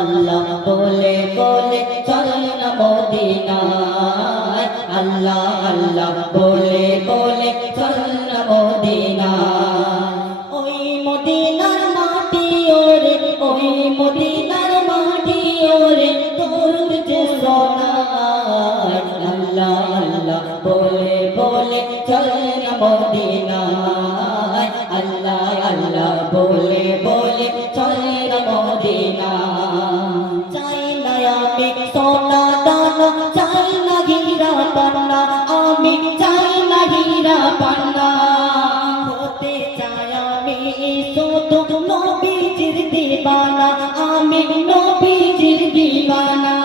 আল্লাহ বলে বলে চল না মদিনায় আল্লাহ আল্লাহ বলে বলে চল না মদিনায় ওই মদিনার মাটি ওরে ওই মদিনার মাটি ওরে দরুদ যে শোনায় আল্লাহ আল্লাহ বলে বলে চল না মদিনায় আল্লাহ আল্লাহ বলে বলে চল না মদিনায় চাই না আমি সোনা দানা চাই না হীরা পান্না আমি চাই না হীরা পান্না হতে চাই আমি শুধু নবীজির দিবানা আমি নবীজির দিবানা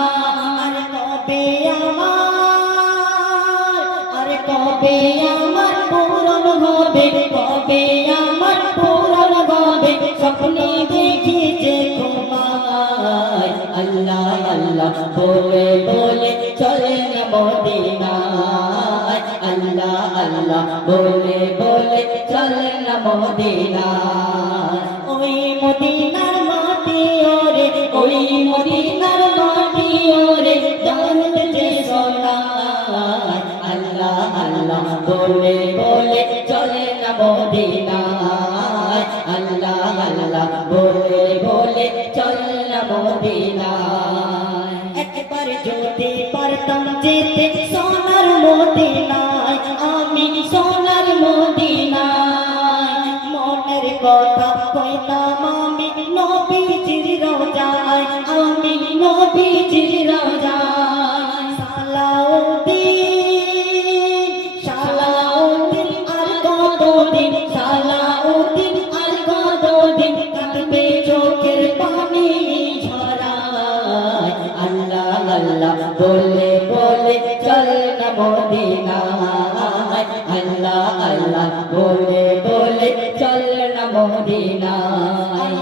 আর কবে আমার পূরণ হবে কবে আমার পূরণ হবে স্বপ্নে দেখি যে ঘুমায় আল্লাহ আল্লাহ বলে বলে চলে না মদিনায় আল্লাহ আল্লাহ বলে বলে চলে না মদিনায় ওই মদিনার মাটি ওরে ওই মদিনার মাটি ওরে দরুদ যে শোনায় আল্লাহ আল্লাহ বলে বলে চলে না মদিনায় আল্লাহ আল্লাহ বলে বলে চলে না মদিনায় একবার যদি পারতাম যেতে সোনার মদিনায় আমি সোনার মদিনায় মনের কথা কইতাম আমি নবীজির রওজায় আমি নবীজির রওজায় সালাউদ্দিন আর কতদিন সালাউদ্দিন আর কতদিন কাঁদবে চোখের পানি ঝরায় আল্লাহ আল্লাহ বলে বলে চল না মদিনায় আল্লাহ আল্লাহ বলে বলে চল না মদিনায়